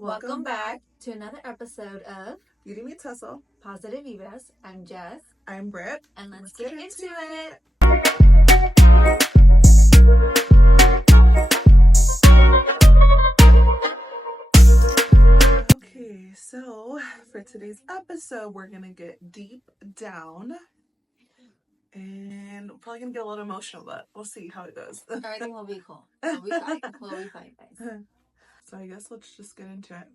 Welcome back to another episode of Beauty Meets Hustle. Positive Vibras. I'm Jess. I'm Britt. And let's get into it. Okay, so for today's episode, we're going to get deep down. And we're probably going to get a little emotional, but we'll see how it goes. Everything will be cool. We'll be fine. We'll be fine, guys. So I guess let's just get into it.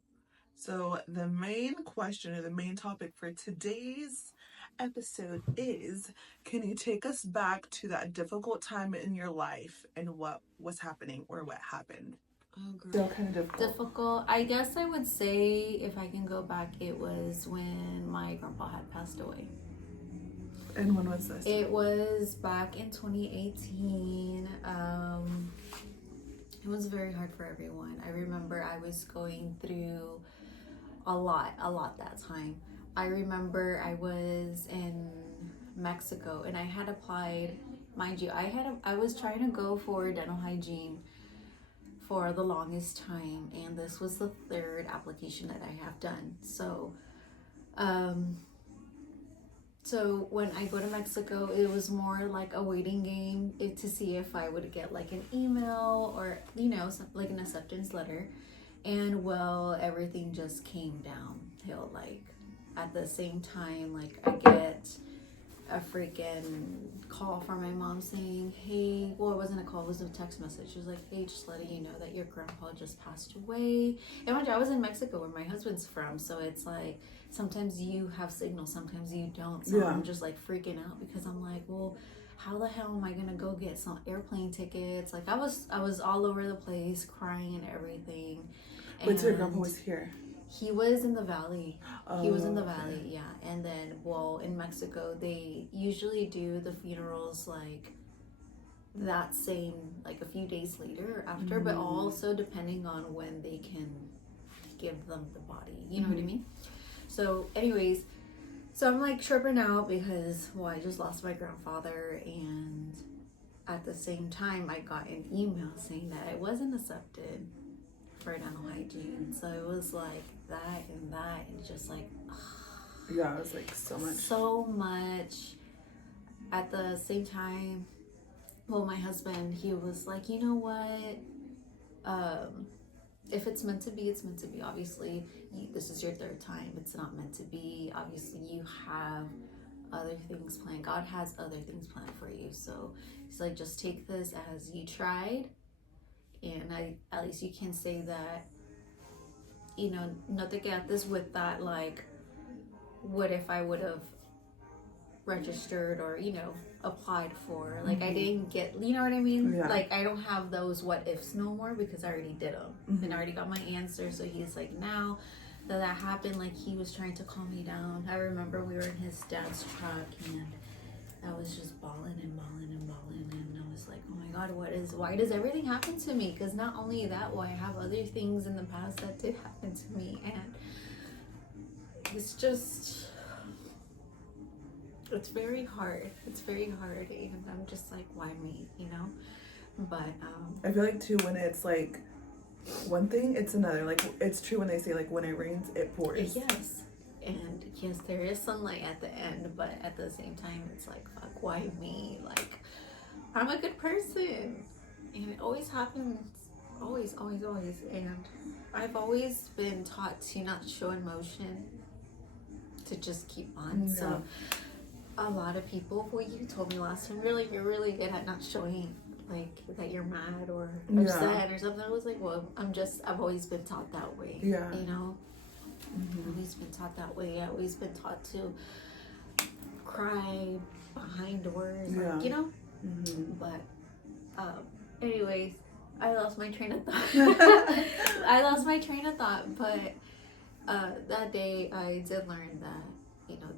So the main question or the main topic for today's episode is, can you take us back to that difficult time in your life and what was happening or what happened? Oh, girl. Still kind of difficult. I guess I would say if I can go back, it was when my grandpa had passed away. And when was this? It was back in 2018. It was very hard for everyone. I remember I was going through a lot that time. I remember I was in Mexico and I had applied, mind you, I was trying to go for dental hygiene for the longest time, and this was the third application that I have done. So when I go to Mexico, it was more like a waiting game to see if I would get like an email or, like an acceptance letter. And well, everything just came downhill. Like at the same time, like I get a freaking call from my mom saying, hey, well, it wasn't a call, it was a text message. She was like, hey, just letting you know that your grandpa just passed away. And I was in Mexico where my husband's from, so it's like sometimes you have signal, sometimes you don't. So I'm just like freaking out because I'm like, well, how the hell am I gonna go get some airplane tickets? Like I was all over the place crying and everything. But your grandpa was here? He was in the valley. He was in the valley, yeah. And then, well, in Mexico, they usually do the funerals like that same, like a few days later or after, but also depending on when they can give them the body. You know what I mean? So, anyways, so I'm like tripping out because, well, I just lost my grandfather, and at the same time, I got an email saying that I wasn't accepted for dental hygiene. So it was like that and just like yeah, it was like so much at the same time. Well, my husband, he was like, you know what, if it's meant to be, it's meant to be. Obviously this is your third time, it's not meant to be. Obviously you have other things planned. God has other things planned for you. So he's like, just take this as you tried. And at least you can say that, no te quedaste with that, like, what if I would have registered or, applied for, like, I didn't get, you know what I mean? Yeah. Like, I don't have those what ifs no more because I already did them. And I already got my answer. So he's like, now that happened, like, he was trying to calm me down. I remember we were in his dad's truck and I was just bawling and I was like, oh my God, why does everything happen to me? Because not only that, well, I have other things in the past that did happen to me, and it's very hard, and I'm just like, why me, but I feel like too, when it's like one thing, it's another. Like, it's true when they say, like, when it rains, it pours. Yes. And yes, there is sunlight at the end, but at the same time, it's like, fuck, why me? Like, I'm a good person. And it always happens. Always. And I've always been taught to not show emotion, to just keep on. Yeah. So a lot of people, well, you told me last time, you're really good at not showing, like, that you're mad or upset or something. I was like, well, I've always been taught that way. Yeah. I've always been taught that way. I've always been taught to cry behind doors, But anyways, I lost my train of thought. But that day I did learn that,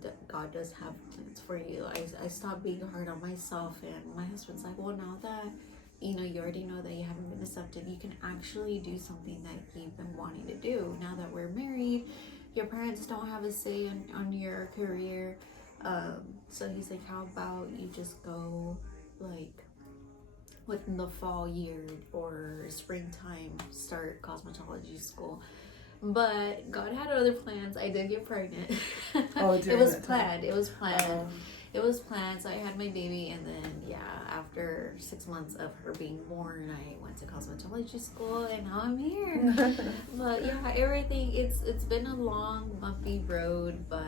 that God does have plans for you. I stopped being hard on myself, and my husband's like, well, now that you already know that you haven't been accepted, you can actually do something that you've been wanting to do. Now that we're married, your parents don't have a say on your career. So he's like, how about you just go, like, within the fall year or springtime, start cosmetology school. But God had other plans. I did get pregnant. Oh, It was that time. planned. It was planned. Um, It was planned. So I had my baby, and then after 6 months of her being born, I went to cosmetology school, and now I'm here. But everything. It's been a long, bumpy road, but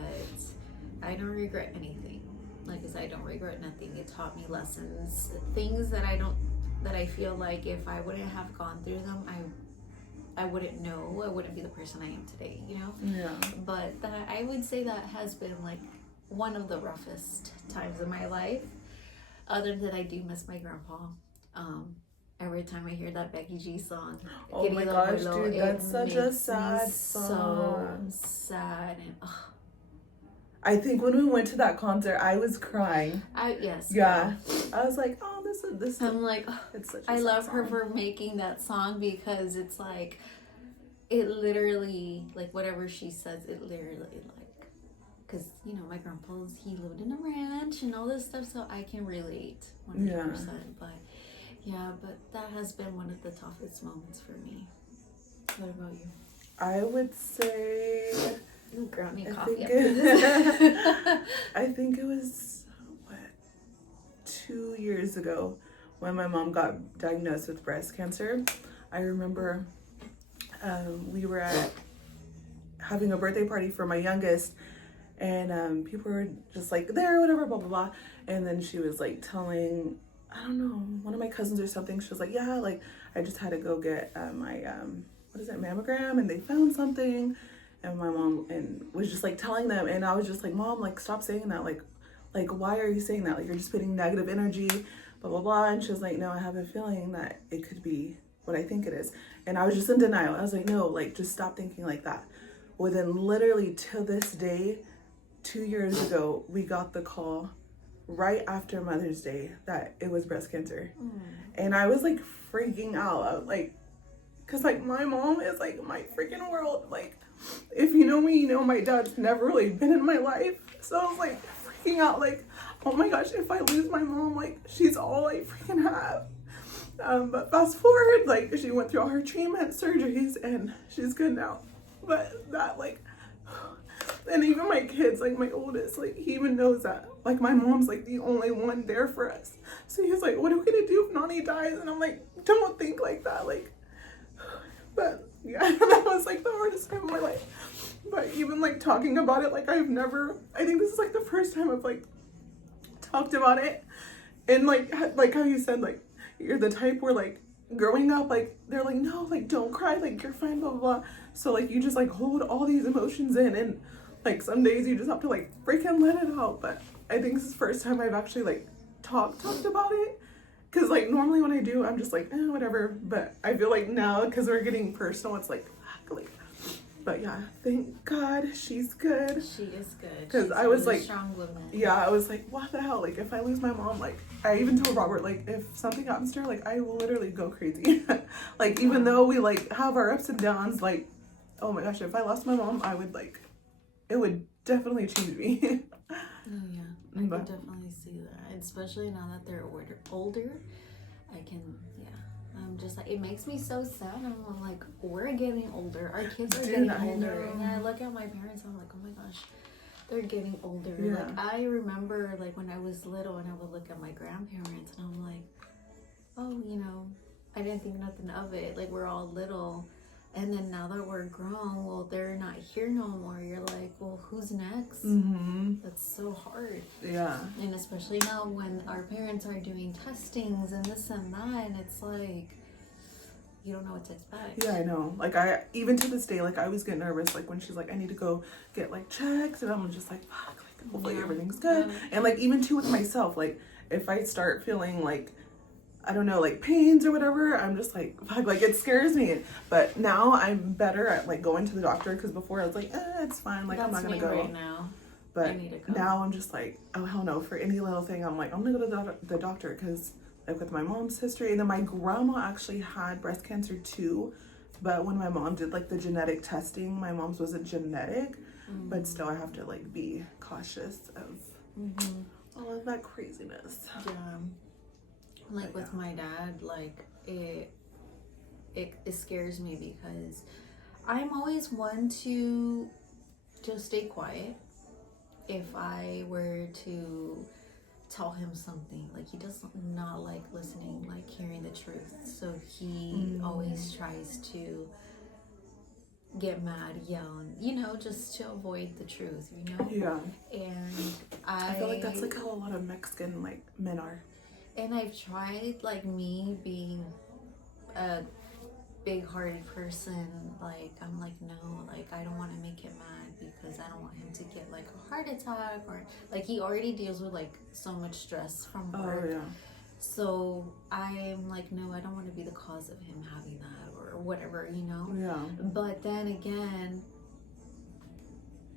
I don't regret anything. Like I said, I don't regret nothing. It taught me lessons, things that I feel like if I wouldn't have gone through them, I wouldn't know. I wouldn't be the person I am today, you know? Yeah. But that, I would say that has been like one of the roughest times in my life. Other than I do miss my grandpa. Every time I hear that Becky G song, Oh my gosh, dude, that's such a sad so song. sad. And I think when we went to that concert, I was crying. yes. Yeah. I was like, oh, this. I'm like, It's such a I sad love her song. for making that song because it's like, it literally, like whatever she says, it literally like, because my grandpa's, he lived in a ranch and all this stuff, so I can relate 100%. But that has been one of the toughest moments for me. What about you? I would say, Ooh, grab me I coffee think after this. I think it was 2 years ago when my mom got diagnosed with breast cancer. I remember we were having a birthday party for my youngest, and people were just like there, whatever, blah blah blah. And then she was like telling, I don't know, one of my cousins or something. She was like, yeah, like I just had to go get my mammogram, and they found something. And my mom was just like telling them, and I was just like, Mom, like stop saying that, like why are you saying that? Like you're just putting negative energy, blah blah blah. And she was like, no, I have a feeling that it could be what I think it is. And I was just in denial. I was like, no, like just stop thinking like that. Well, then literally to this day, 2 years ago, we got the call right after Mother's Day that it was breast cancer. And I was like freaking out. I was like, cause like my mom is like my freaking world. Like if you know me, you know my dad's never really been in my life. So I was like freaking out, like, oh my gosh, if I lose my mom, like she's all I freaking have. But fast forward, like she went through all her treatment, surgeries, and she's good now. But that like, and even my kids, like my oldest, like he even knows that like my mom's like the only one there for us. So he's like, what are we gonna do if Nani dies? And I'm like, don't think like that, like. But yeah, that was like the hardest time of my life. But even like talking about it, like I think this is like the first time I've like talked about it. And like how you said, like you're the type where like growing up, like they're like, no, like don't cry, like you're fine, blah blah blah. So like you just like hold all these emotions in, and like some days you just have to like freaking let it out. But I think this is the first time I've actually like talked about it. Cause like normally when I do, I'm just like, whatever. But I feel like now, cause we're getting personal, it's like. But yeah, thank God she's good. She is good. Cause She's I was really like, strong woman. yeah, I was like, what the hell? Like if I lose my mom, like I even told Robert, like if something happens to her, like I will literally go crazy. Like even though we like have our ups and downs, like oh my gosh, if I lost my mom, I would like, it would definitely change me. Oh yeah, I can definitely see that. Especially now that they're older, I can. I'm just like, it makes me so sad. I'm like, we're getting older. Our kids are getting older. And I look at my parents, I'm like, oh my gosh, they're getting older. Yeah. Like I remember like when I was little and I would look at my grandparents and I'm like, oh, I didn't think nothing of it. Like we're all little. And then now that we're grown, well, they're not here no more. You're like, well, who's next? Mm-hmm. That's so hard. Yeah. And especially now when our parents are doing testings and this and that, and it's like, you don't know what to expect. Yeah, I know. Like even to this day, like I always get nervous, like when she's like, I need to go get like checks, and I'm just like, fuck, like hopefully everything's good. Yeah. And like even too with myself, like if I start feeling like, I don't know, like pains or whatever, I'm just like, fuck, like it scares me. But now I'm better at like going to the doctor, because before I was like, it's fine, like I'm not gonna go right now. But now I'm just like, oh hell no, for any little thing I'm like, I'm gonna go to the doctor, because like with my mom's history, and then my grandma actually had breast cancer too, but when my mom did like the genetic testing, my mom's wasn't genetic. But still I have to like be cautious of all of that craziness. Yeah. Like with my dad, like it scares me because I'm always one to just stay quiet. If I were to tell him something, like he does not like listening, like hearing the truth. So he always tries to get mad, yell, and just to avoid the truth, Yeah. And I feel like that's like how a lot of Mexican like men are. And I've tried, like, me being a big-hearted person, like, I'm like, no, like, I don't want to make him mad because I don't want him to get like a heart attack, or like he already deals with like so much stress from work. Oh yeah. So I'm like, no, I don't want to be the cause of him having that or whatever, Yeah. But then again,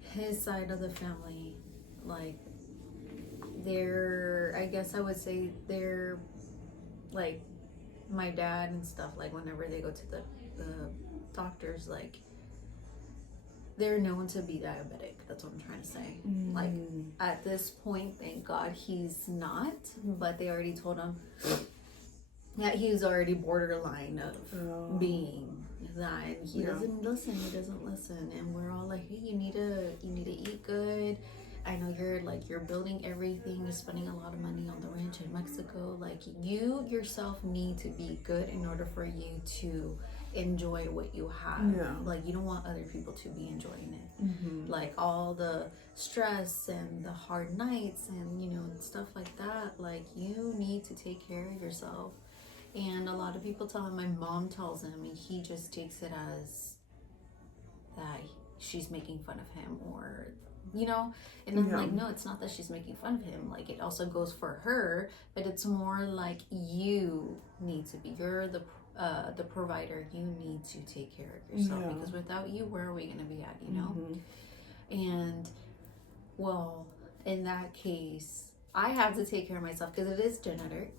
his side of the family, like, I guess I would say they're like my dad and stuff, like whenever they go to the doctors, like they're known to be diabetic. That's what I'm trying to say. Like at this point, thank God he's not, but they already told him that he's already borderline of being that, and he doesn't listen, and we're all like, hey, you need to eat good. I know you're building everything, you're spending a lot of money on the ranch in Mexico, like you yourself need to be good in order for you to enjoy what you have. Like you don't want other people to be enjoying it. Like all the stress and the hard nights and stuff like that, like you need to take care of yourself. And a lot of people tell him, my mom tells him, and he just takes it as that she's making fun of him, or and I'm like, no, it's not that she's making fun of him, like it also goes for her, but it's more like you're the provider, you need to take care of yourself, because without you, where are we going to be at, And well, in that case, I have to take care of myself because it is genetic.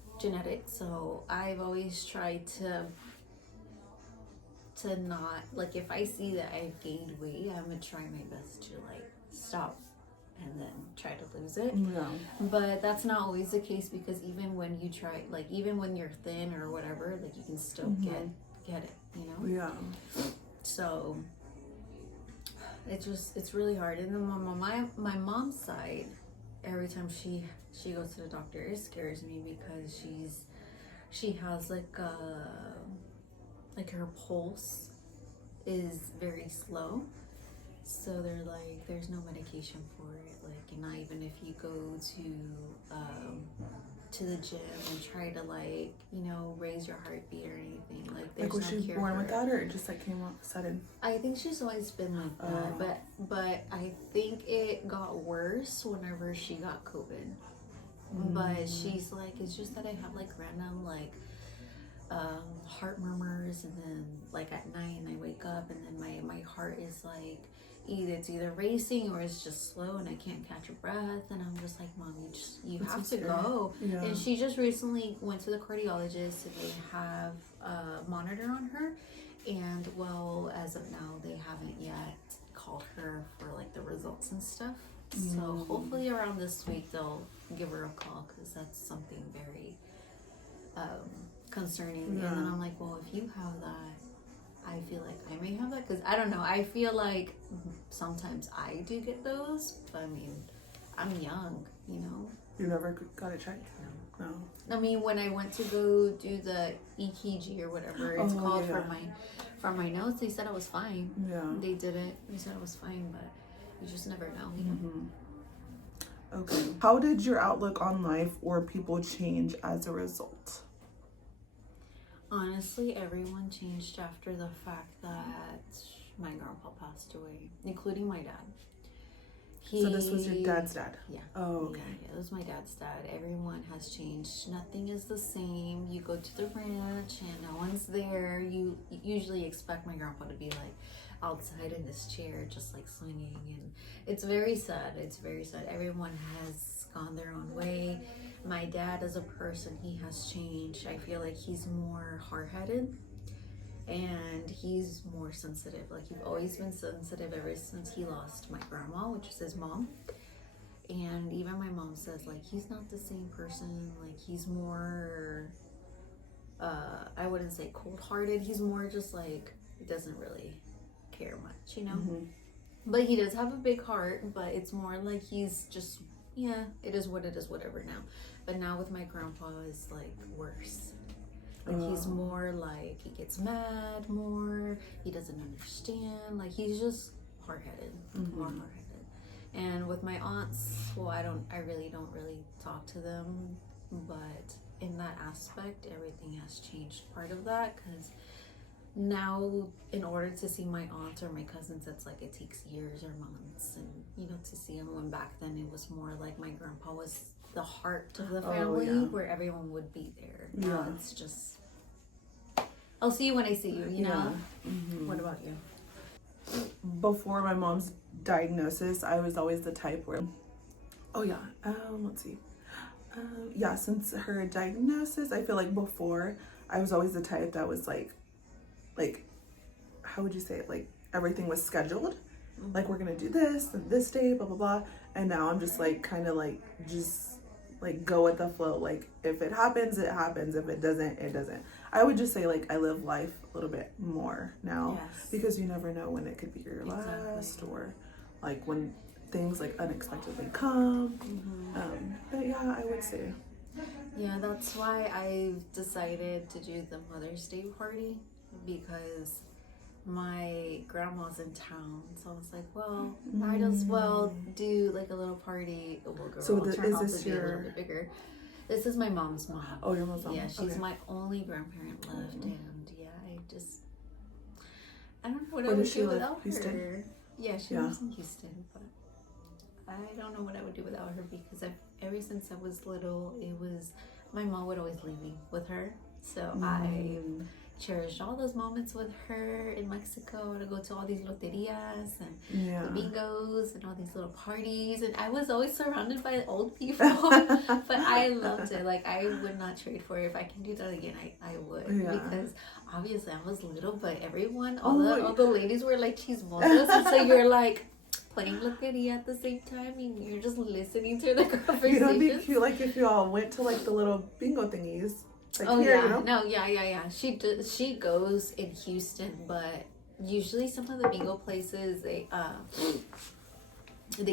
So I've always tried to not, like, if I see that I've gained weight, I'm gonna try my best to like stop and then try to lose it. But that's not always the case, because even when you try, like even when you're thin or whatever, like you can still get it, So it's really hard. And then my mom's side, every time she goes to the doctor, it scares me because she has like her pulse is very slow, so they're like, there's no medication for it, like not even if you go to the gym and try to like raise your heartbeat or anything, like there's was no she cure born for with it. that, or it just like came out sudden? I think she's always been like that, but I think it got worse whenever she got COVID. But she's like, it's just that I have like random like heart murmurs, and then like at night and I wake up and then my heart is like it's either racing or it's just slow and I can't catch a breath, and I'm just like, Mom, you have to go. And she just recently went to the cardiologist, and they have a monitor on her, and well, as of now they haven't yet called her for like the results and stuff. So hopefully around this week they'll give her a call, because that's something very concerning. And then I'm like, well, if you have that, I feel like I may have that, because I don't know, I feel like sometimes I do get those, but I mean, I'm young, You never got it checked? No. I mean, when I went to go do the EKG or whatever it's called for my notes, they said I was fine. They did it. They said I was fine, but you just never know, Okay. How did your outlook on life or people change as a result? Honestly, everyone changed after the fact that my grandpa passed away, including my dad. So this was your dad's dad? Yeah. Oh, okay. Yeah, it was my dad's dad. Everyone has changed. Nothing is the same. You go to the ranch and no one's there. You usually expect my grandpa to be like outside in this chair, just like swinging, and it's very sad. It's very sad. Everyone has gone their own way. My dad as a person, he has changed. I feel like he's more hard-headed and he's more sensitive. Like, he's always been sensitive ever since he lost my grandma, which is his mom. And even my mom says, like, he's not the same person. Like, he's more I wouldn't say cold-hearted. He's more just like, he doesn't really care much, you know. But he does have a big heart, but it's more like he's just, yeah, it is what it is, whatever now. But now with my grandpa is like worse. Like he's more like, he gets mad more, he doesn't understand, like he's just hard-headed, more hard-headed. And with my aunts, well, I really don't talk to them, but in that aspect, everything has changed. Part of that, because now in order to see my aunts or my cousins, it's like it takes years or months, and you know, to see them. When back then it was more like my grandpa was the heart of the family, where everyone would be there. Now it's just, I'll see you when I see you, you know. What about you? Before my mom's diagnosis, I was always the type where, let's see. Since her diagnosis, I feel like before I was always the type that was like, how would you say it? Like everything was scheduled. Like we're gonna do this and this day, blah blah blah. And now I'm just like kind of like just like go with the flow. Like if it happens, it happens. If it doesn't, it doesn't. I would just say like I live life a little bit more now, because you never know when it could be your last, or like when things like unexpectedly come. But yeah, I would say. Yeah, that's why I've decided to do the Mother's Day party, because my grandma's in town, so I was like, well, might as well do like a little party. Oh, well, girl, So is this a little bit bigger. This is my mom's mom. Oh, your mom's mom. Yeah, she's my only grandparent left, and yeah, I don't know what I would do without Houston? her. Yeah, she lives in Houston, but I don't know what I would do without her, because ever since I was little, it was my mom would always leave me with her, so I cherished all those moments with her in Mexico, to go to all these loterias and the bingos and all these little parties, and I was always surrounded by old people. But I loved it. Like I would not trade for it. If I can do that again, I would, because obviously I was little, but everyone, all the ladies were like chismosas, and so you're like playing loteria at the same time, and you're just listening to the conversation. You know, it'd be cute like if you all went to like the little bingo thingies. Like here, you know? No, yeah. She goes in Houston, but usually some of the bingo places they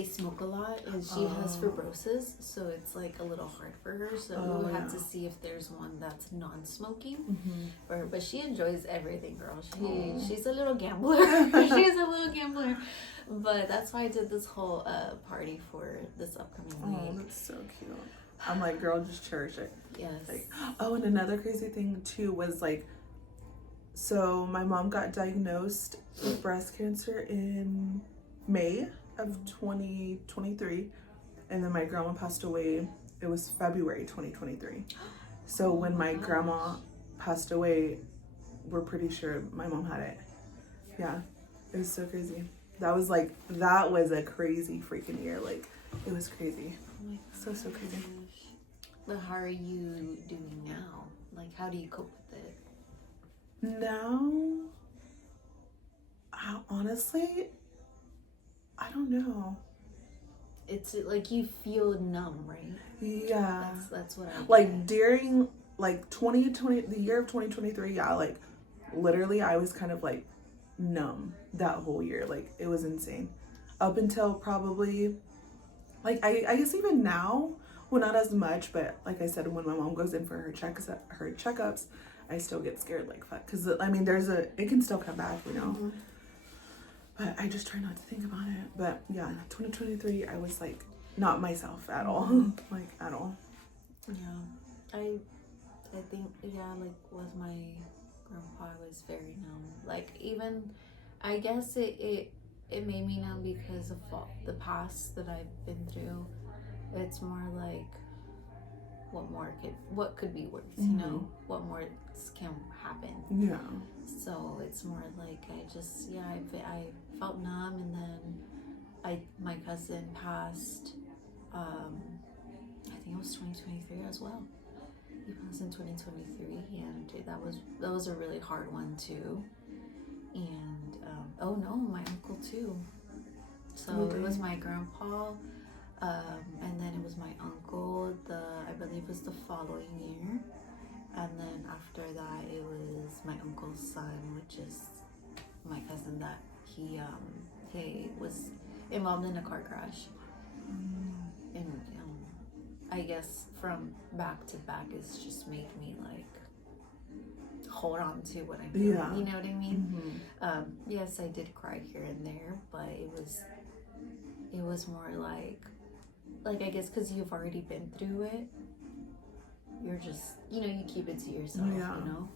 smoke a lot, and she has fibrosis, so it's like a little hard for her. So we have to see if there's one that's non-smoking. But she enjoys everything, girl. She's a little gambler. She's a little gambler. But that's why I did this whole party for this upcoming week. Oh, that's so cute. I'm like, girl, just cherish it. Yes. Like, and another crazy thing too was like, so my mom got diagnosed with breast cancer in May of 2023, and then my grandma passed away. It was February 2023. So when my grandma passed away, we're pretty sure my mom had it. Yeah, it was so crazy. That was a crazy freaking year. Like, it was crazy. Oh my gosh. So crazy. But how are you doing now? Like, how do you cope with it? Now, honestly, I don't know. It's like you feel numb, right? Yeah. That's what I like during like 2020, the year of 2023. Yeah, like literally, I was kind of like numb that whole year. Like it was insane. Up until probably, like I guess even now. Well, not as much, but like I said, when my mom goes in for her checkups, I still get scared like fuck. Because, I mean, it can still come back, you know. But I just try not to think about it. But yeah, 2023, I was like not myself at all. Like, at all. Yeah. I think, like with my grandpa, I was very numb. Like, even, I guess it made me numb because of the past that I've been through. It's more like what could be worse, you know, what more can happen. Yeah. So it's more like I felt numb, and then my cousin passed. I think it was 2023 as well. He passed in 2023, and that was a really hard one too. And my uncle too. So it was my grandpa. And then it was my uncle, I believe it was the following year. And then after that, it was my uncle's son, which is my cousin that he was involved in a car crash, and I guess from back to back, it's just made me like hold on to what I'm doing. Yeah. You know what I mean? Mm-hmm. Yes, I did cry here and there, but it was more like I guess because you've already been through it, you're just you keep it to yourself. Yeah. You know.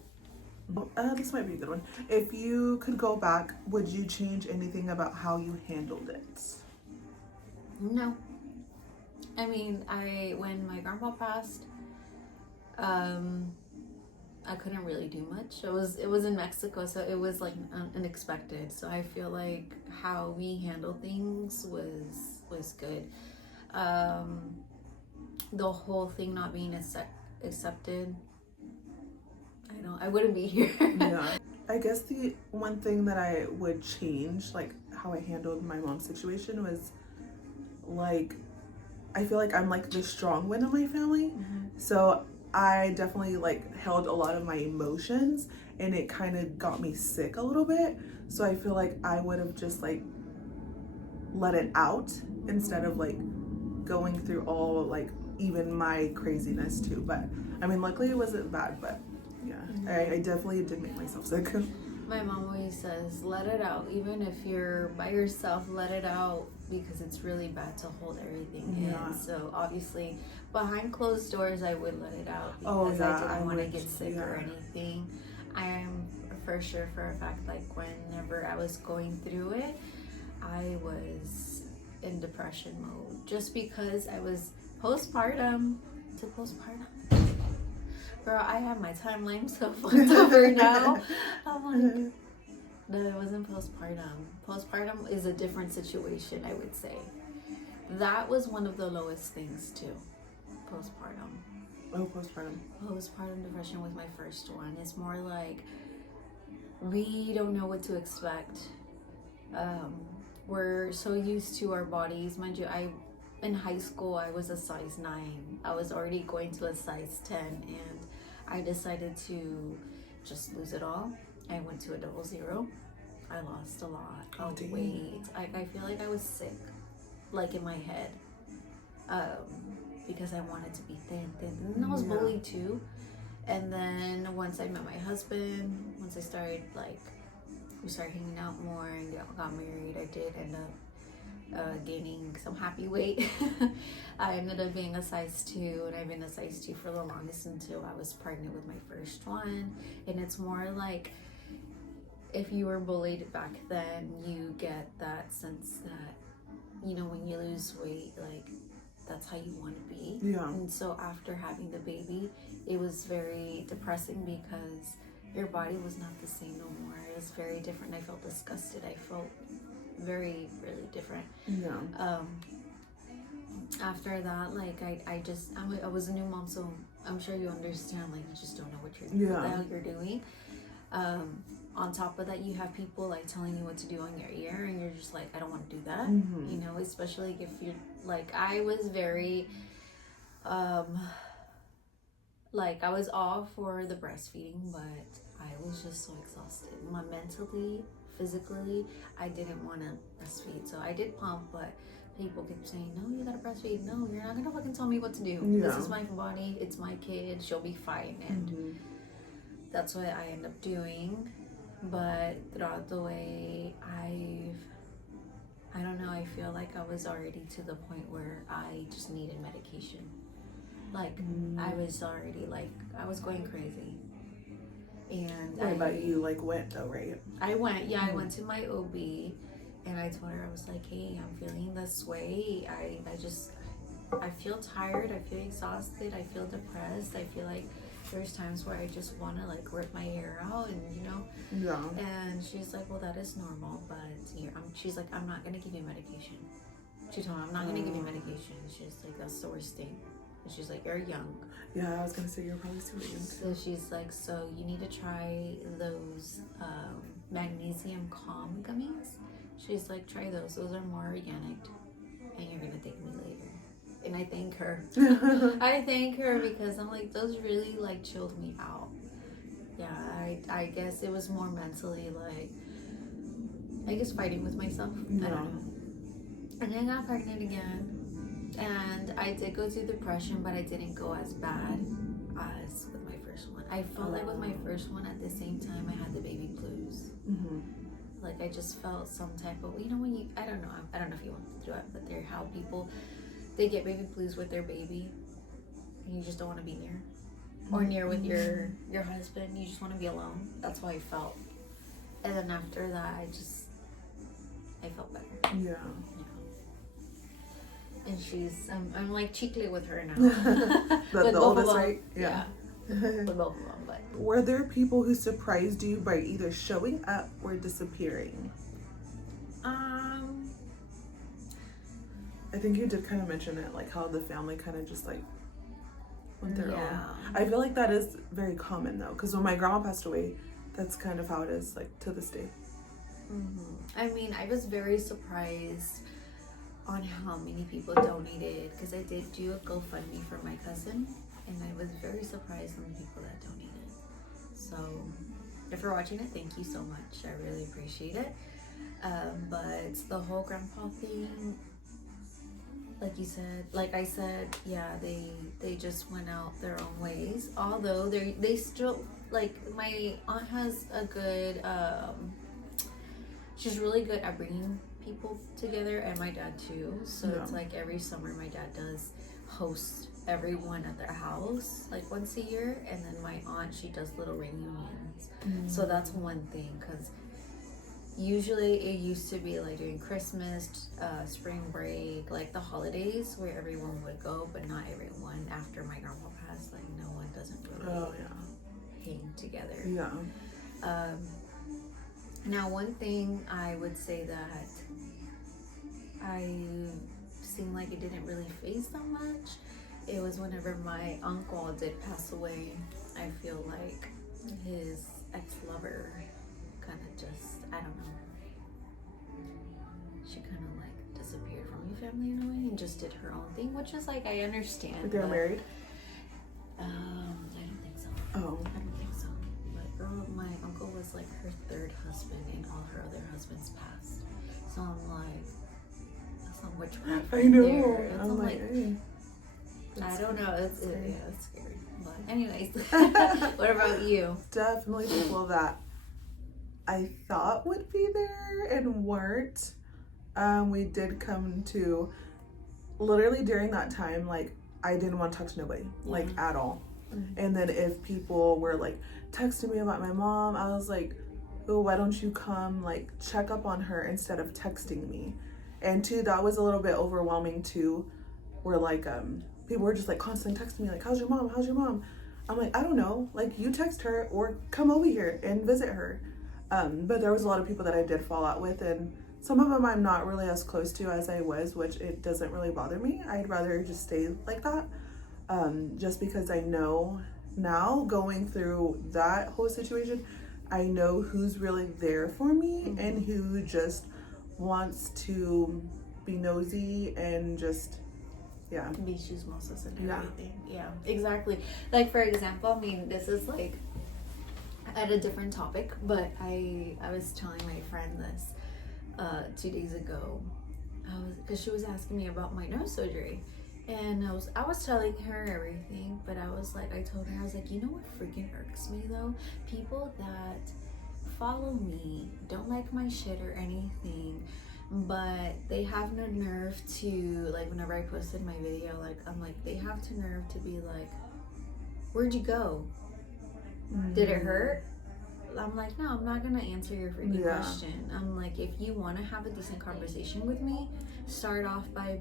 This might be a good one. If you could go back, would you change anything about how you handled it? No. I mean, when my grandpa passed, I couldn't really do much. It was in Mexico, so it was like unexpected. So I feel like how we handled things was good. The whole thing not being accepted, I wouldn't be here. Yeah. I guess the one thing that I would change, like how I handled my mom's situation, was like I feel like I'm like the strong one in my family. Mm-hmm. So I definitely like held a lot of my emotions, and it kind of got me sick a little bit. So I feel like I would have just like let it out instead of like going through all like even my craziness too. But I mean, luckily it wasn't bad, but yeah, I definitely did make myself sick. My mom always says, let it out. Even if you're by yourself, let it out, because it's really bad to hold everything in. So obviously, behind closed doors, I would let it out because I didn't want to get sick or anything. I am for sure for a fact, like whenever I was going through it, I was in depression mode just because I was postpartum to postpartum. Girl, I have my timeline so fucked over now. I'm like, no, it wasn't postpartum. Postpartum is a different situation, I would say. That was one of the lowest things too. Postpartum. Oh, postpartum. Postpartum depression was my first one. It's more like we don't know what to expect. We're so used to our bodies. Mind you, in high school, I was a size 9. I was already going to a size 10, and I decided to just lose it all. I went to a 00. I lost a lot of weight. I feel like I was sick, like in my head, because I wanted to be thin. And I was bullied too. And then once I met my husband, once I started we started hanging out more and got married, I did end up gaining some happy weight. I ended up being a size 2, and I've been a size 2 for the longest until I was pregnant with my first one. And it's more like if you were bullied back then, you get that sense that when you lose weight, like that's how you want to be. And so after having the baby, it was very depressing because your body was not the same no more. It was very different. I felt disgusted. I felt very, really different. After that, I was a new mom, so I'm sure you understand, like you just don't know what the hell you're doing. On top of that, you have people like telling you what to do on your ear, and you're just like, I don't want to do that. Especially if you're like, I was very I was all for the breastfeeding, but I was just so exhausted, mentally, physically. I didn't want to breastfeed, so I did pump, but people kept saying, no, you gotta breastfeed. No, you're not gonna fucking tell me what to do. This is my body, it's my kid, she'll be fine. And that's what I end up doing. But throughout the way, I don't know, I feel like I was already to the point where I just needed medication. Like I was already I was going crazy. And what about you went though, right? I went, I went to my OB, and I told her, I was like, hey, I'm feeling this way. I feel tired, I feel exhausted, I feel depressed. I feel like there's times where I just want to rip my hair out, and and she's like, well, that is normal, but she's like, I'm not gonna give you medication. She told me, I'm not gonna give you medication. She's like, that's the worst thing. And she's like, you're young. Yeah, I was gonna say you're probably too young. So she's like, so you need to try those magnesium calm gummies. She's like, try those. Those are more organic, and you're gonna thank me later. And I thank her. I thank her because I'm like, those really chilled me out. Yeah, I guess it was more mentally I guess fighting with myself. Yeah. I don't know. And then I got pregnant again, and I did go through depression, but I didn't go as bad as with my first one. I felt like with my first one, at the same time, I had the baby blues. Mm-hmm. Like I just felt some type of, when you, I don't know if you went through it, but they're how people, they get baby blues with their baby, and you just don't want to be near, or near with your husband. You just want to be alone. That's how I felt. And then after that, I felt better. Yeah. And she's, I'm like chicle with her now. The oldest, right? Yeah. With both of them, but. Were there people who surprised you by either showing up or disappearing? I think you did kind of mention it, like how the family kind of just like went their own. I feel like that is very common though, because when my grandma passed away, that's kind of how it is, like to this day. I mean, I was very surprised on how many people donated, because I did do a GoFundMe for my cousin, and I was very surprised on the people that donated. So if you're watching it, thank you so much. I really appreciate it. But the whole grandpa thing, like I said, yeah, they just went out their own ways. Although they still, like, my aunt has a good, she's really good at bringing people together, and my dad too. So it's like every summer my dad does host everyone at their house like once a year, and then my aunt, she does little reunions. So that's one thing, because usually it used to be like during Christmas, spring break, like the holidays where everyone would go, but not everyone. After my grandpa passed, like no one doesn't really hang together. Now one thing I would say that I seemed like it didn't really phase that much, it was whenever my uncle did pass away. I feel like his ex-lover kind of just, I don't know, she kind of like disappeared from the family in a way and just did her own thing, which is like, I understand. They're married? I don't think so. Oh. I don't think so. But girl, my uncle was like her third husband, and all her other husbands passed. So I'm like, that's not witchcraft right there. I'm like, hey, I don't know. It's scary. But anyways, what about you? Definitely people that I thought would be there and weren't. We did come to, literally during that time, like I didn't want to talk to nobody, like at all. And then if people were like texting me about my mom, I was like, oh, why don't you come like check up on her instead of texting me? And two, that was a little bit overwhelming too, where like people were just like constantly texting me like, how's your mom? I'm like, I don't know, like you text her or come over here and visit her. But there was a lot of people that I did fall out with, and some of them I'm not really as close to as I was, which it doesn't really bother me. I'd rather just stay like that, just because I know now, going through that whole situation, I know who's really there for me and who just wants to be nosy and just be chismosos and everything. Yeah, exactly. Like for example, I mean, this is like at a different topic, but I was telling my friend this 2 days ago, because she was asking me about my nose surgery, and I was telling her everything, but I told her, I was like, you know what freaking irks me though? People that follow me, don't like my shit or anything, but they have no nerve to, like, whenever I posted my video, like, I'm like, they have the nerve to be like, where'd you go? Did it hurt? I'm like, no, I'm not gonna answer your freaking question. I'm like, if you want to have a decent conversation with me, start off by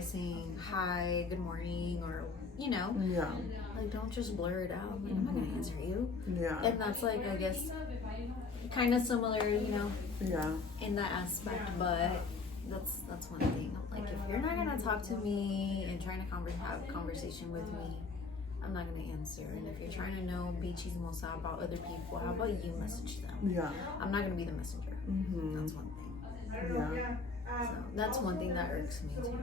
saying hi, good morning, or like, don't just blur it out. Like, I'm not gonna answer you. And that's like, I guess, kind of similar, in that aspect. But that's one thing. I'm like, if you're not gonna talk to me and trying to have a conversation with me, I'm not gonna answer. And if you're trying to be chismosa about other people, how about you message them? I'm not gonna be the messenger. That's one thing. So that's one thing that irks me too.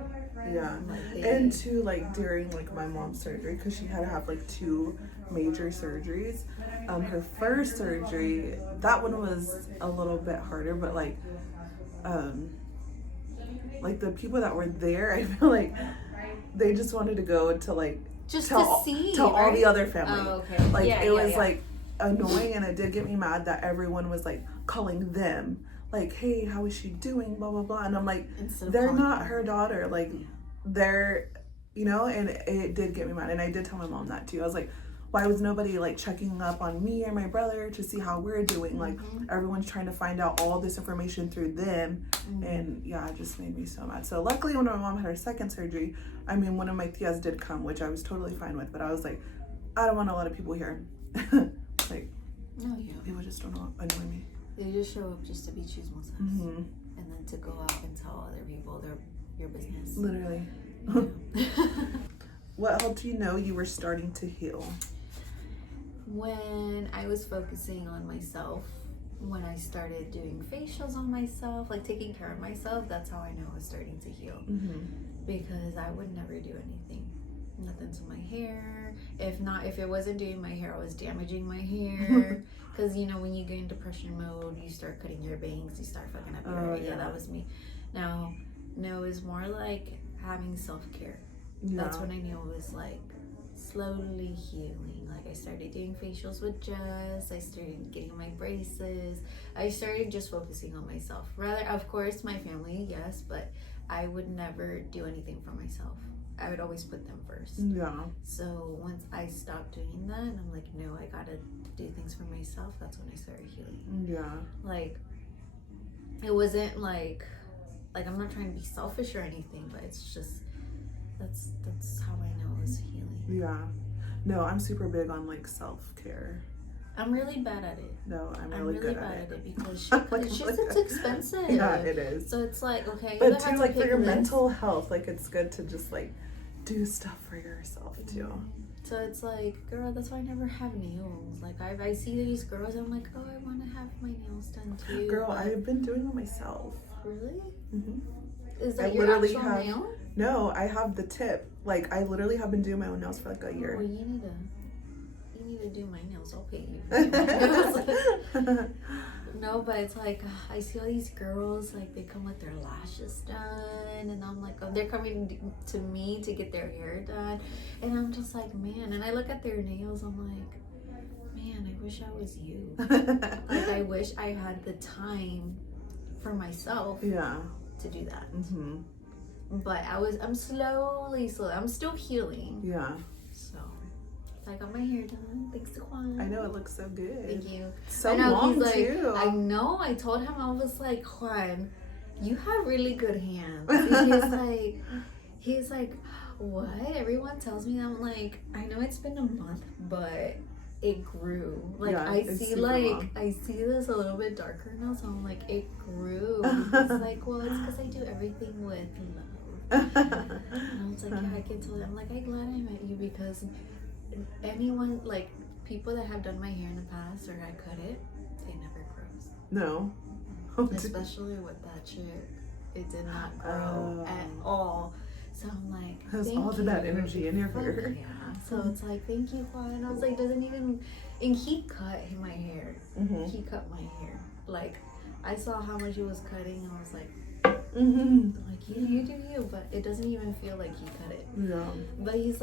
And too, like during like my mom's surgery, because she had to have like 2 major surgeries. Her first surgery, that one was a little bit harder, but the people that were there, I feel like they just wanted to go to Just tell to see, all right? the other family. Oh, okay. It was annoying, and it did get me mad that everyone was calling them hey, how is she doing, blah blah blah, and I'm like, they're not her daughter, they're and it did get me mad, and I did tell my mom that too. I was like, why was nobody checking up on me or my brother to see how we're doing? Everyone's trying to find out all this information through them. And yeah, it just made me so mad. So luckily when my mom had her second surgery, I mean, one of my tias did come, which I was totally fine with, but I was like, I don't want a lot of people here. No, yeah. People just don't annoy me. They just show up just to be chismosas. And then to go out and tell other people your business. Literally. Yeah. What helped you know you were starting to heal? When I was focusing on myself, when I started doing facials on myself, taking care of myself, that's how I know I was starting to heal. Because I would never do nothing to my hair. If it wasn't doing my hair, I was damaging my hair. Because when you get in depression mode, you start cutting your bangs, you start fucking up your hair. Yeah, that was me. Now, no, it's more like having self-care. Yeah. That's when I knew it was slowly healing. I started doing facials with Jess. I started getting my braces. I started just focusing on myself. Rather, of course, my family, yes, but I would never do anything for myself. I would always put them first. Yeah. So once I stopped doing that, and I'm like, no, I gotta do things for myself, that's when I started healing. Yeah. It wasn't I'm not trying to be selfish or anything, but it's just that's how I know it was healing. Yeah. No, I'm super big on self-care. I'm really bad at it. No, I'm really good bad at it because it's expensive. Yeah, it is. So it's okay. But too, for your mental health, it's good to just do stuff for yourself too. So it's girl, that's why I never have nails. I see these girls, and I'm like, oh, I want to have my nails done too. Girl, I've been doing it myself. Really? Mm-hmm. Is that your actual nail? No, I have the tip. I literally have been doing my own nails for a year. Well, you need to do my nails. I'll pay you. No, but it's I see all these girls, they come with their lashes done, and I'm oh, they're coming to me to get their hair done, and I'm just man, and I look at their nails, I'm man, I wish I was you. I wish I had the time for myself. Yeah. To do that. But I'm slowly, I'm still healing. Yeah. So I got my hair done. Thanks to Juan. I know, it looks so good. Thank you. So long too. I know. I told him, I was Juan, you have really good hands. And he's like, what? Everyone tells me that. I'm I know it's been a month, but it grew. I see I see this a little bit darker now, so I'm it grew. It's well, it's because I do everything with love. And I was yeah, I can tell you. I'm I'm glad I met you, because anyone, people that have done my hair in the past, or I cut it, it never grows. No. Especially with that chick. It did not grow at all. So I'm there's all of that energy in your hair. Yeah. So it's thank you, Juan. And I was doesn't even, and he cut my hair. He cut my hair. I saw how much he was cutting, and I was you do you, but it doesn't even feel like he cut it. Yeah. But he's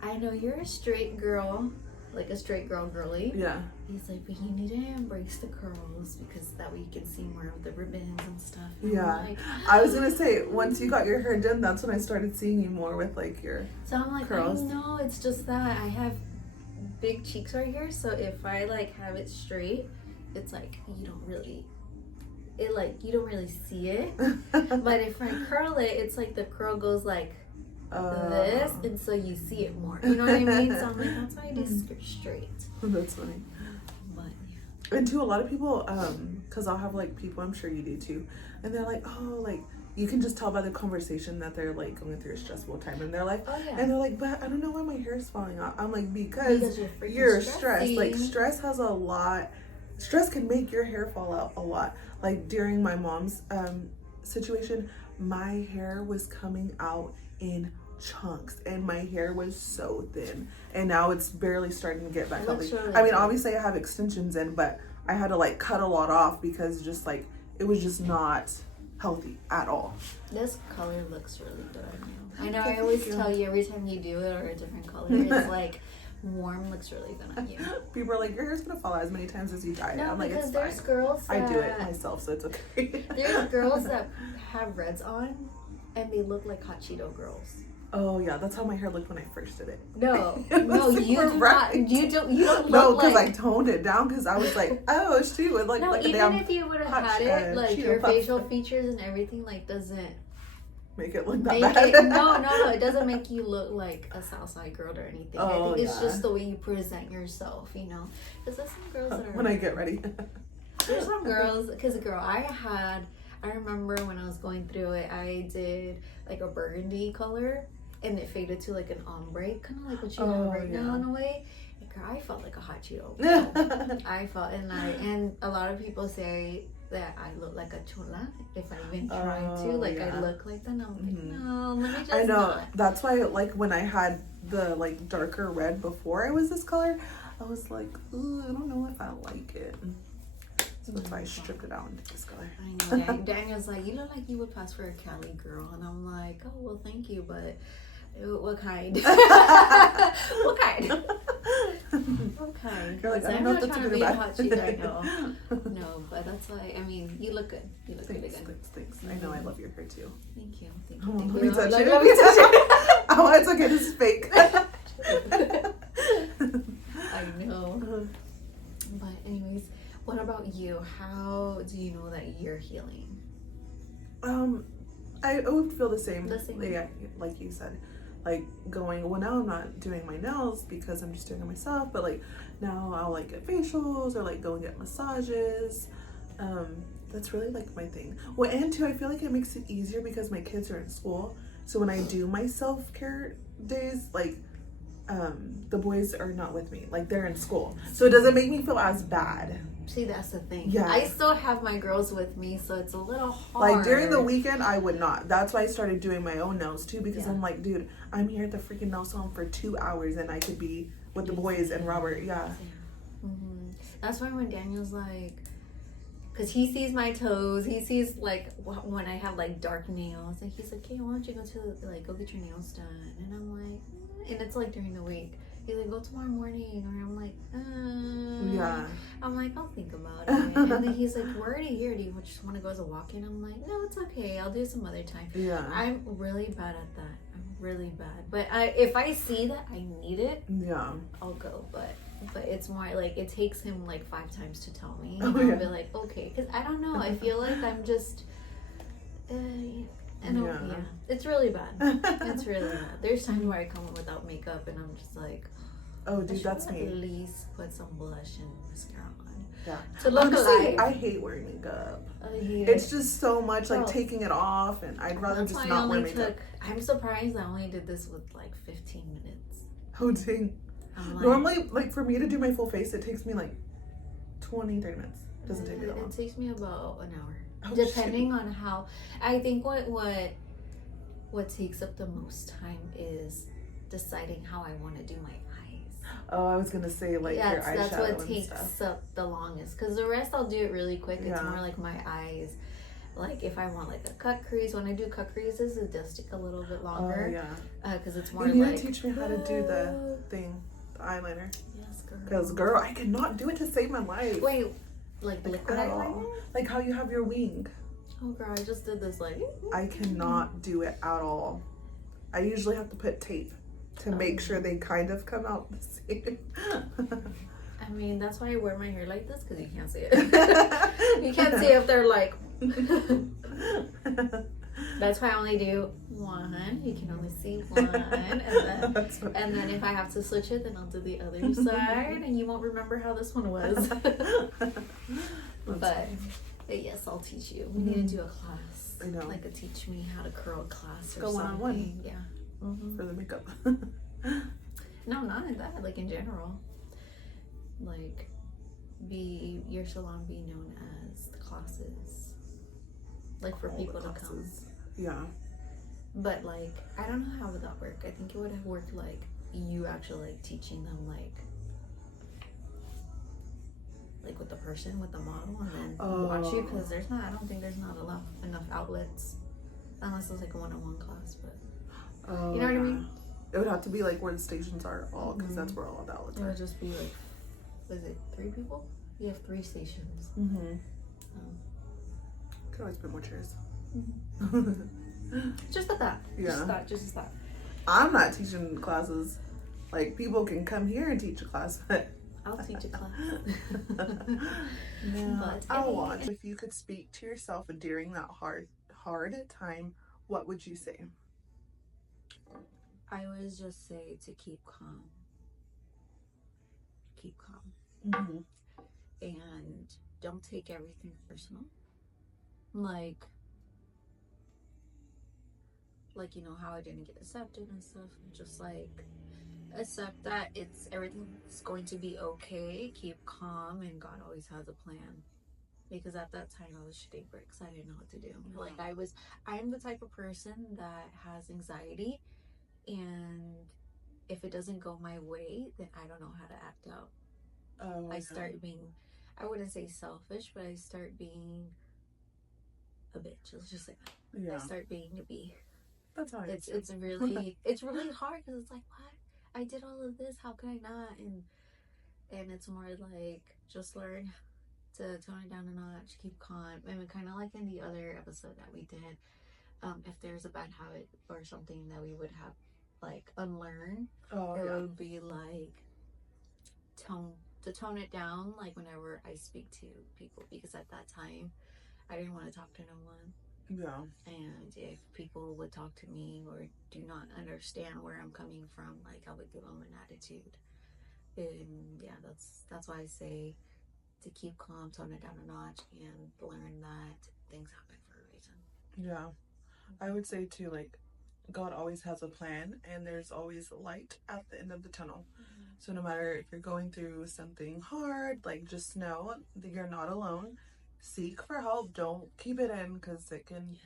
I know you're a straight girl, a straight girl girly. Yeah. He's but you need to embrace the curls, because that way you can see more of the ribbons and stuff. And yeah. I was gonna say, once you got your hair done, that's when I started seeing you more with your So I'm curls. I know, it's just that I have big cheeks right here, so if I have it straight, it's you don't really you don't really see it. But if I curl it, it's the curl goes this, and so you see it more. You know what I mean? So I'm that's why I do straight. That's funny. But yeah. And too, a lot of people, because I'll have people, I'm sure you do too, and they're oh, you can just tell by the conversation that they're going through a stressful time, and they're oh, yeah. And they're but I don't know why my hair is falling out. I'm because you're stressed. Stress has a lot. Stress can make your hair fall out a lot. During my mom's situation, my hair was coming out in chunks, and my hair was so thin, and now it's barely starting to get back healthy. Really I mean, good. obviously I have extensions in, but I had to like cut a lot off because just like it was just not healthy at all. This color looks really good on you. I know I always tell you every time you do it or a different color, it's like warm looks really good on you. People are like, your hair's gonna fall out as many times as you dye it. No, I'm like, because it's there's fine. girls that, I do it myself, so it's okay. There's girls that have reds on and they look like hot Cheeto girls. Oh yeah, that's how my hair looked when I first did it. No, It was no, you super do bright. not. You don't No, look because like. I toned it down because I was like, oh shoot, like No, like a even damn if you would have hot had it, like Cheeto your puff. facial features and everything, like doesn't Make it look that make bad. it. No, it doesn't make you look like a Southside girl or anything. I Oh, think it's yeah. just the way you present yourself, you know. Because there's some girls that are. When I get ready. There's some girls, because girl, I remember when I was going through it, I did like a burgundy color and it faded to like an ombre, kind of like what you have right now in a way. And girl, I felt like a hot Cheeto. I felt, and a lot of people say that I look like a chula if I even try to. Like I look like that. And I'm like, no, let me just I know. not. That's why, like, when I had the like darker red before I was this color, I was like, ooh, I don't know if I like it. So that's why I stripped it out into this color. I know. Daniel's like, you look like you would pass for a Cali girl, and I'm like, oh well, thank you, but what kind? What kind? Okay. You're like, I don't I'm know not if that's trying to good or be a bad. hot chick right now. No, but that's why. I mean, you look good. You look good again. Thanks. I know I love your hair too. Thank you. Thank Oh, you. let me touch Let it. me touch it. Oh, it's okay. This is fake. I know. But anyways, what about you? How do you know that you're healing? I would feel the same. The same. Yeah, like you said. Like going, well, now I'm not doing my nails because I'm just doing it myself, but like now I'll like get facials or like go and get massages. That's really like my thing. Well, and too, I feel like it makes it easier because my kids are in school. So when I do my self-care days, like the boys are not with me, like they're in school. So it doesn't make me feel as bad. See, that's the thing. Yeah. I still have my girls with me, so it's a little hard. Like during the weekend, I would not. That's why I started doing my own nails too, because I'm like, dude, I'm here at the freaking nail salon for 2 hours and I could be with the boys and Robert. Yeah. Mm-hmm. That's why when Daniel's like, because he sees my toes, he sees like when I have like dark nails, and he's like, hey, why don't you go get your nails done? And I'm like, and it's like during the week. He's like, go tomorrow morning, or I'm like, Yeah. I'm like, I'll think about it. And then he's like, we're already here. Do you just want to go as a walk-in? I'm like, no, it's okay. I'll do it some other time. Yeah. I'm really bad at that. I'm really bad. But if I see that I need it, Yeah. I'll go. But it's more like it takes him like 5 times to tell me. Oh, And yeah. I'll be like, okay, because I don't know. I feel like I'm just. It's really bad. It's really bad. There's times where I come home without makeup and I'm just like, Oh, dude, that's at me. least put some blush and mascara on. Yeah. To look Honestly, alive. I hate wearing makeup. Yeah. It's just so much like Girl. taking it off, and I'd rather That's just why I not wear only makeup. I'm surprised I only did this with like 15 minutes. Oh, dang. I'm like, Normally, like for me to do my full face, it takes me like 20, 30 minutes. It doesn't take me that long. It takes me about an hour. Oh, Depending on how. I think what takes up the most time is deciding how I want to do my eyes. Oh, I was gonna say like your eyeshadow that's what and takes stuff. up the longest. Because the rest I'll do it really quick. It's Yeah. more like my eyes. Like if I want like a cut crease, when I do cut creases, it does take a little bit longer. Oh yeah. Because it's more You need like. to teach me how to do the thing, the eyeliner. Yes, girl. Because girl, I cannot do it to save my life. Wait, like liquid At all. eyeliner? Like how you have your wing. Oh girl, I just did this like. I cannot do it at all. I usually have to put tape to make sure they kind of come out the same. I mean, that's why I wear my hair like this, because you can't see it. You can't see if they're like. That's why I only do one. You can only see one, and then if I have to switch it, then I'll do the other side, and you won't remember how this one was. But yes, I'll teach you. We need to do a class. I know. Like a teach me how to curl class or Go something. one-on-one. Yeah. For the makeup. No, not in that. Like in general. Like, your salon be known as the classes. Like for All people the to come. classes. Yeah. But like, I don't know how would that work. I think it would have worked like you actually like teaching them like with the person, with the model, and then watch you, because I don't think there's not enough outlets unless it's like a one-on-one class. But you know what I mean? It would have to be like where the stations are all, because that's where all the outlets It are. would just be like, was it 3 people? You have 3 stations. Could always put more chairs. Just at that. Yeah. Just that. I'm not teaching classes. Like, people can come here and teach a class, but I'll teach a class. No, But I want. If you could speak to yourself during that hard time, what would you say? I would just say to keep calm. Keep calm. And don't take everything personal. Like, you know, how I didn't get accepted and stuff. Just like, accept that everything's going to be okay. Keep calm, and God always has a plan. Because at that time I was shitting bricks. I didn't know what to do. Like, I'm the type of person that has anxiety, and if it doesn't go my way, then I don't know how to act out. I start being, I wouldn't say selfish, but I start being a bitch. Let's just say that. Yeah. I start being a bee. That's how it's really it's really hard, because it's like, what? I did all of this, how could I not? And it's more like, just learn to tone it down a notch, keep calm. And kind of like in the other episode that we did, if there's a bad habit or something that we would have like unlearn, it would be like tone it down, like whenever I speak to people, because at that time I didn't want to talk to no one. Yeah. And if people would talk to me or do not understand where I'm coming from, like, I would give them an attitude. And yeah, that's why I say to keep calm, tone it down a notch, and learn that things happen for a reason. Yeah. I would say too, like, God always has a plan, and there's always light at the end of the tunnel. So no matter if you're going through something hard, like, just know that you're not alone. Seek for help. Don't keep it in, because it can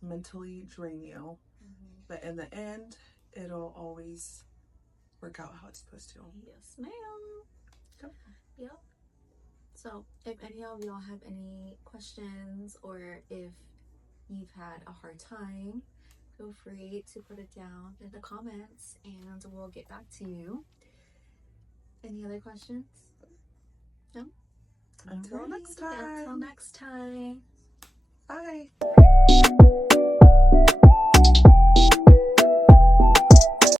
mentally drain you. But in the end, it'll always work out how it's supposed to. Yes, ma'am. Yep. So if any of y'all have any questions, or if you've had a hard time, feel free to put it down in the comments, and we'll get back to you. Any other questions? No? Until next time. Until next time. Bye.